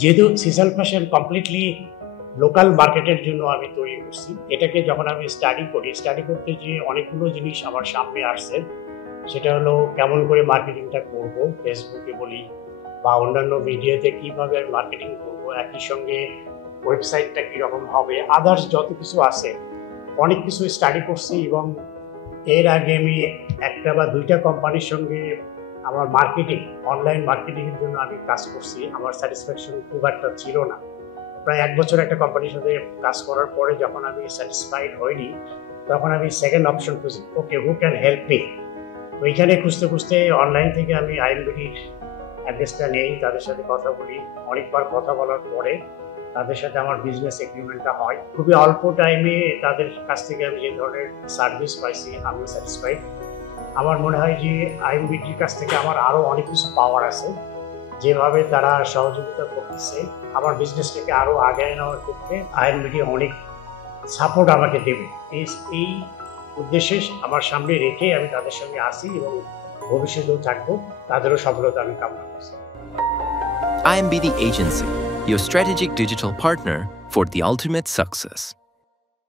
যেহেতু sisal fashion completely local মার্কেটের জন্য আমি তৈরি করছি, এটাকে যখন আমি স্টাডি করতে গিয়ে অনেকগুলো জিনিস আমার সামনে আসছে। সেটা হলো কেমন করে মার্কেটিংটা করব, ফেসবুকে বলি বা অন্যান্য মিডিয়াতে কিভাবে আমি মার্কেটিং করব, একই সঙ্গে ওয়েবসাইটটা কীরকম হবে, আদার্স যত কিছু আছে অনেক কিছু স্টাডি করছি। এবং এর আগে আমি একটা বা দুইটা কোম্পানির সঙ্গে আমার অনলাইন মার্কেটিংয়ের জন্য আমি কাজ করছি। আমার স্যাটিসফ্যাকশন খুব একটা ছিল না। প্রায় 1 বছর একটা কোম্পানির সাথে কাজ করার পরে যখন আমি স্যাটিসফাইড হইনি, তখন আমি সেকেন্ড অপশন খুঁজি, ওকে হু ক্যান হেল্প মি। তো এইখানে খুঁজতে খুঁজতে অনলাইন থেকে আমি আইএমবিডির অ্যাড্রেসটা নেই, তাদের সাথে কথা বলি। অনেকবার কথা বলার পরে তাদের সাথে আমার বিজনেস এগ্রিমেন্টটা হয়। খুবই অল্প টাইমে তাদের কাছ থেকে আমি যে ধরনের সার্ভিস পাইছি আমিও স্যাটিসফাইড। আমার মনে হয় যে আইএমবিডির কাছ থেকে আমার আরও অনেক কিছু পাওয়ার আছে। যেভাবে তারা সহযোগিতা করতেছে আমার বিজনেসটাকে আরও আগায় নেওয়ার ক্ষেত্রে আইএমবিডি অনেক সাপোর্ট আমাকে দেবে। এই উদ্দেশ্যে আমার সামনে রেখে আমি তাদের সঙ্গে আসি এবং ভবিষ্যতেও থাকবো। তাদেরও সফলতা আমি কামনা করছি। IMBD Agency, your strategic digital partner for the ultimate success.